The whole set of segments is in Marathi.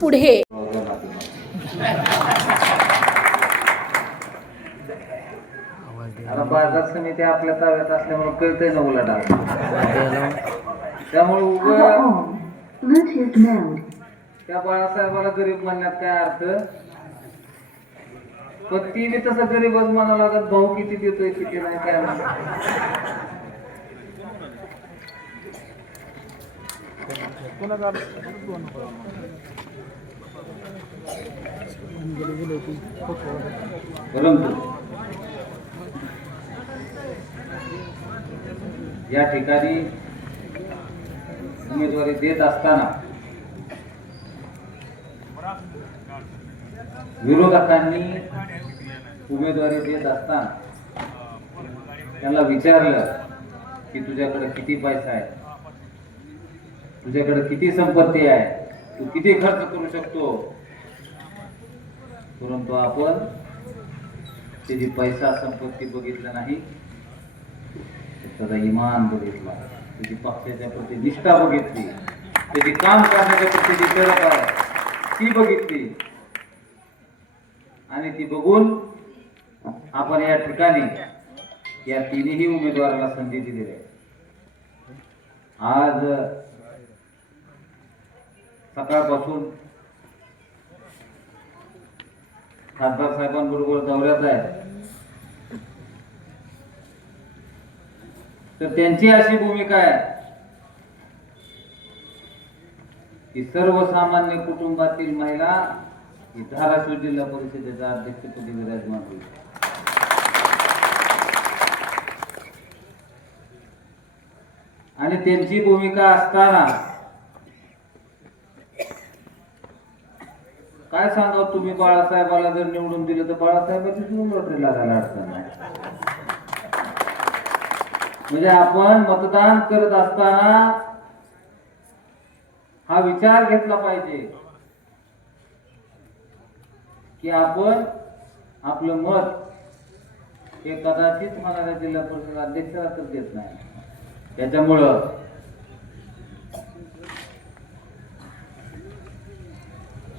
पुढे. आता बाजार समिती आपल्या ताब्यात असल्यामुळे कळतंय ना उलाढाल. त्यामुळे उभं त्या बाळासाहेबाला गरीब म्हणण्यात काय अर्थ, पण ती बी तसं गरीबच म्हणावं लागत. भाऊ किती देतोय किती नाही काय नाही. परंतु या ठिकाणी उमेदवारी देत असताना विरोधकांनी उमेदवारी देत असताना त्याला विचारलं की तुझ्याकडे किती पैसा आहे, तुझ्याकडे किती संपत्ती आहे, तू किती खर्च करू शकतो. परंतु आपण त्याची पैसा संपत्ती बघितलं नाही, त्याचा इमान बघितला, त्याची पक्षाच्या प्रती निष्ठा बघितली, त्याची काम करण्याच्या प्रती तडप आहे ती बघितली. आणि ती बघून आपण या ठिकाणी या तिन्ही उमेदवाराला संधी दिलेली आहे. आज सकाळपासून खासदार साहेबांबरोबर दौऱ्यात आहे. तर त्यांची अशी भूमिका आहे की सर्वसामान्य कुटुंबातील महिला ही धाराशिव जिल्हा परिषदेच्या अध्यक्षपदी विराजमान होईल. आणि त्यांची भूमिका असताना काय सांगावं, तुम्ही बाळासाहेबाला जर निवडून दिलं तर बाळासाहेबांची लॉटरी लागायला अडचण नाही. म्हणजे आपण मतदान करत असताना हा विचार घेतला पाहिजे की आपण आपलं मत हे कदाचित होणाऱ्या जिल्हा परिषद अध्यक्षाला तर देत नाही. त्याच्यामुळं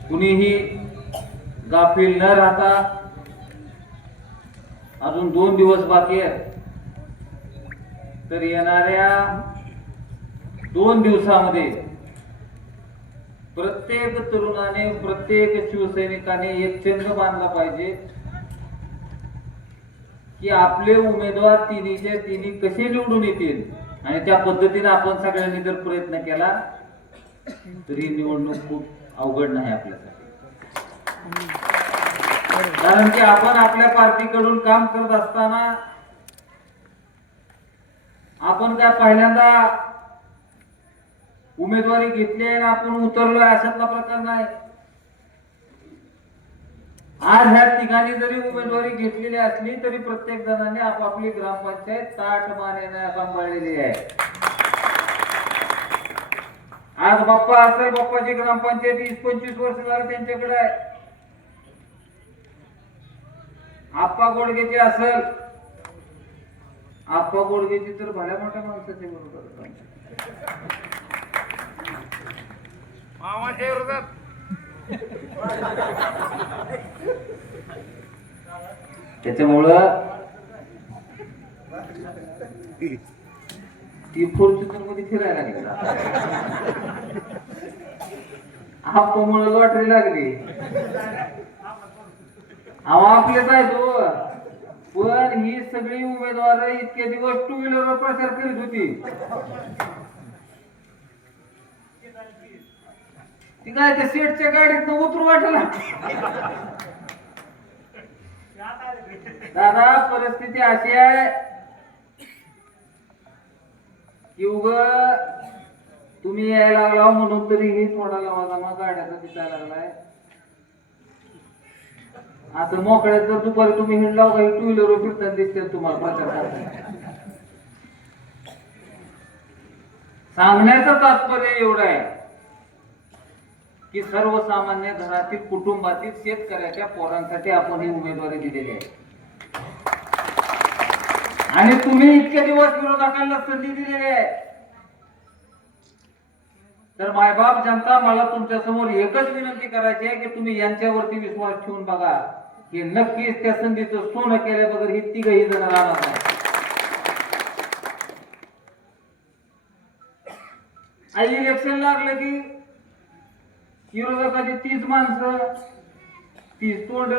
कुणीही गाफील न राहता अजून 2 दिवस बाकी आहेत. तर येणाऱ्या 2 दिवसामध्ये प्रत्येक तरुणाने, प्रत्येक शिवसैनिकाने एक चंग बांधला पाहिजे की आपले उमेदवार तिन्हीचे तिन्ही कसे निवडून येतील. आणि त्या पद्धतीने आपण सगळ्यांनी जर प्रयत्न केला तर ही निवडणूक खूप अवघड नाही आपल्यासाठी. कारण की आपण आपल्या पार्टीकडून काम करत असताना आपण काय पहिल्यांदा उमेदवारी घेतली आणि आपण उतरलोय अशातला प्रकार नाही. आज ह्या ठिकाणी जरी उमेदवारी घेतलेली असली तरी प्रत्येक जणांनी आपापली ग्रामपंचायत ताटमानेने सांभाळलेली आहे. आज बाप्पा असेल, बाप्पाची ग्रामपंचायत 20-25 वर्ष झालं त्यांच्याकडे आहे. आप्पा गोडगेची असेल, आप्पा गोडगेची तर भल्या मोठ्या माणसाच्या बरोबर मामाच्या विरोधात त्याच्यामुळं ती फॉर्च्युनर मध्ये फिरायला लागली. आप्पामुळे लॉटरी लागली. आपलेच आहे तो. पण ही सगळी उमेदवार इतके दिवस 2 व्हीलरवर प्रचार करीत होती. ती काय त्या सेटच्या गाडीत उतरू वाटला. दादा परिस्थिती अशी आहे की उग तुम्ही यायला लागला म्हणून तरीही थोडा लवाजमा गाड्याचा दिसायला लागलाय. आता मोकळ्यात जर दुपारी तुम्ही हिंडला का 2 व्हीलरवर फिरताना दिसते तुम्हाला प्रचार करताना. सांगण्याचं तात्पर्य एवढं आहे की सर्वसामान्य घरातील कुटुंबातील शेतकऱ्याच्या पोरांसाठी आपण ही उमेदवारी दिलेली आहे. आणि तुम्ही इतके दिवस विरोधकांना संधी दिलेली आहे. तर मायबाप जनता, मला तुमच्या समोर एकच विनंती करायची आहे की तुम्ही यांच्यावरती विश्वास ठेवून बघा की नक्कीच त्या संधीचं सोनं केल्या बगर ही तिघही जण राहणार नाही. आई इलेक्शन लागलं की विरोधकाची 30 माणसं, 30 तोंड,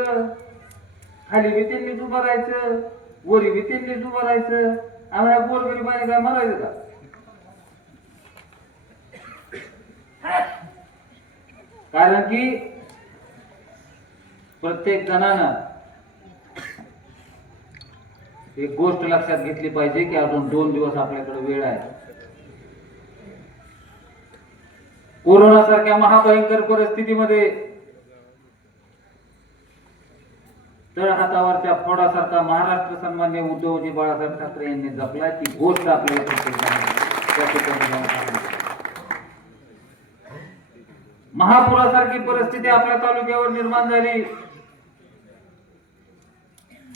खाली बी त्यांनीच उभं राहायचं, वरी बी त्यांनीच उभं राहायचं. आम्हाला गोरगरिबाने काय मारायचं का? कारण की प्रत्येक जणानं एक गोष्ट लक्षात घेतली पाहिजे की अजून 2 दिवस आपल्याकडे वेळ आहे. कोरोना सारख्या महाभयंकर परिस्थितीमध्ये तळ हातावरच्या फोडासारखा महाराष्ट्र सन्मान्य उद्धवजी बाळासाहेब ठाकरे यांनी जपला ती गोष्ट आपल्याला महापुरासारखी परिस्थिती आपल्या तालुक्यावर निर्माण झाली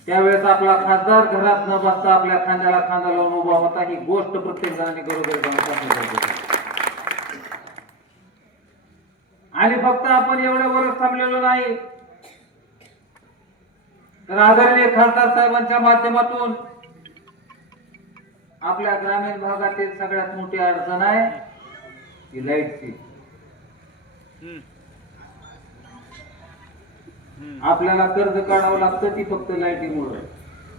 त्यावेळेस आपला खासदार घरात न बसता आपल्या खांद्याला खांदा लावून उभा होता. ही गोष्ट प्रत्येक जणांनी बरोबर. आणि फक्त आपण एवढ्या वर्ष थांबलेलो नाही तर आदरणीय खासदार साहेबांच्या माध्यमातून आपल्या ग्रामीण भागातील सगळ्यात मोठी अडचण आहे ती लाईटची. आपल्याला कर्ज काढावं लागतं ती फक्त लाईटीमुळे.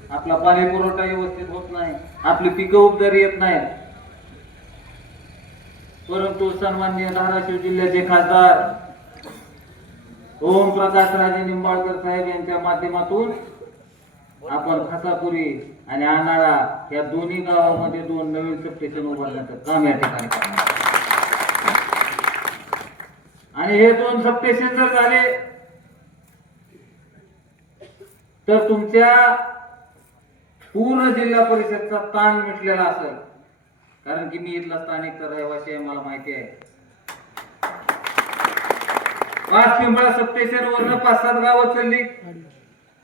आपला पाणी पुरवठा व्यवस्थित होत नाही, आपली पिकं उपदारी येत नाही. परंतु सन्माननीय धाराशिव जिल्ह्याचे खासदार ओम प्रकाश राजे निंबाळकर साहेब यांच्या माध्यमातून आपण खसापुरी आणि आनाळा या दोन्ही गावामध्ये 2 नवीन सबस्टेशन उभारण्याचं काम या ठिकाणी करणार. आणि हे 2 सबस्टेशन जर झाले तर तुमच्या पूर्ण जिल्हा परिषदचा ताण मिटलेला असेल. कारण की मी इथला स्थानिक रहिवासी आहे, मला माहिती आहे. 5 पिंपळा सबस्टेशन वरनं 5-7 गावं चालली,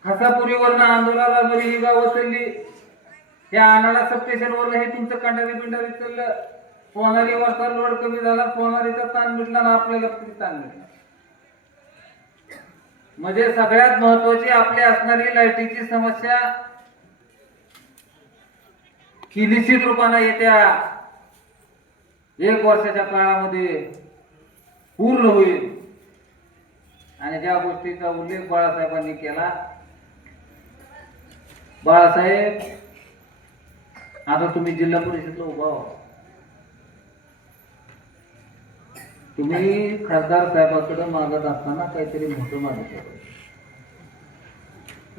खसापुरीवरनं आंदोला राबरी ही गावं चालली, त्या आनाळा सबस्टेशन वरनं हे तुमचं कंडारी बिंडारी चाललं. सोनारीवरचा लोड कमी झाला, सोनारीचा ताण मिटला ना आपल्याला किती ताण मिटला. म्हणजे सगळ्यात महत्वाची आपली असणारी लाईटीची समस्या ही निश्चित रूपाने येत्या 1 वर्षाच्या काळामध्ये पूर्ण होईल. आणि ज्या गोष्टीचा उल्लेख बाळासाहेबांनी केला, बाळासाहेब आता तुम्ही जिल्हा परिषदला उभा व्हा. तुम्ही खासदार साहेबांकडे मागत असताना काहीतरी मोठं मागितलं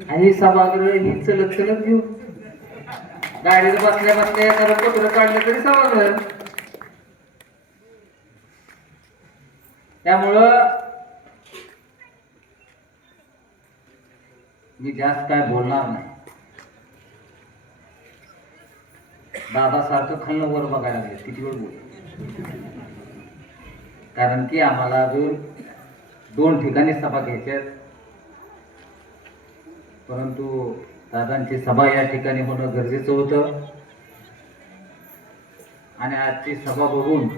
आणि सभागृह ही चलत चलत घेऊ. गाडीत बसल्या बसल्या एखादं पत्र काढलं तरी सभागृह. त्यामुळं मी जास्त काय बोलणार नाही. दादा सारखं खाल्लं वर बघायला लागले किती वेळ बोल. कारण की आम्हाला अजून 2 ठिकाणी सभा घ्यायच्या, परंतु दादांची सभा या ठिकाणी होणं गरजेचं होतं. आणि आजची सभा बघून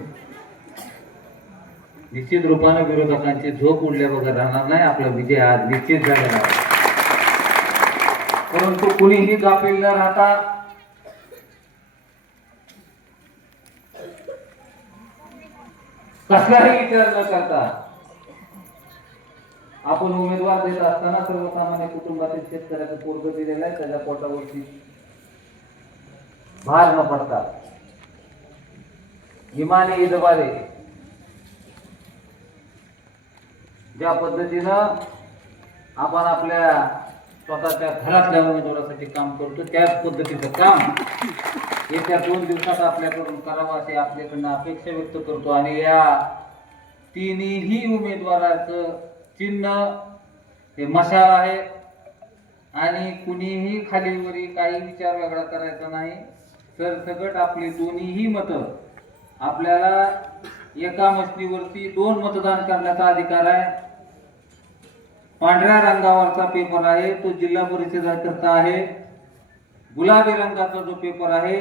निश्चित रूपाने विरोधकांची झोप उडल्या वगैरे राहणार नाही. आपला विजय आज निश्चित झालेला आहे. परंतु कुणीही गाफील न राहता कसलाही विचार न करता आपण उमेदवार देत असताना सर्वसामान्य कुटुंबातील शेतकऱ्याचं पोरग दिलेलं आहे, त्याच्या पोटावरती भार न पडता इमानी इदबारे ज्या पद्धतीनं आपण आपल्या स्वतःच्या घरातल्या उमेदवारासाठी काम करतो त्याच पद्धतीचं काम येत्या 2 दिवसात आपल्याकडून करावं अशी आपल्याकडनं अपेक्षा व्यक्त करतो. आणि या 3ही उमेदवाराचं चिन्ह हे मशाल आहे. आणि कुणीही खालीवरी काही विचार वेगळा करायचा नाही. सरसकट आपली दोन्हीही मतं आपल्याला एका मशनीवरती 2 मतदान करण्याचा अधिकार आहे. पांढऱ्या रंगावरचा पेपर आहे तो जिल्हा परिषदेकरता आहे. गुलाबी रंगाचा जो पेपर आहे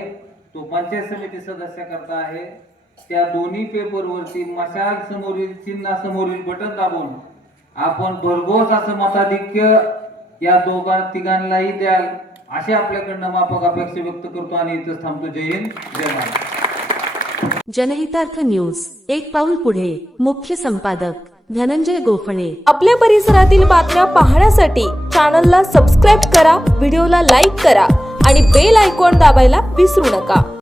तो पंचायत समिती सदस्याकरता आहे. त्या दोन्ही पेपरवरती मशाल समोरील चिन्हासमोरील बटन दाबून आपण भरघोस असं मताधिक्य या तिघांनाही द्याल अशी आपल्याकडनं माफक अपेक्षा व्यक्त करतो आणि इथंच थांबतो. जय हिंद, जय महाराष्ट्र. जनहितार्थ न्यूज, एक पाऊल पुढे. मुख्य संपादक धनंजय गोफणे. आपल्या परिसरातील बातम्या पाहण्यासाठी चॅनलला सबस्क्राईब करा, व्हिडिओला लाईक करा आणि बेल आयकॉन दाबायला विसरू नका.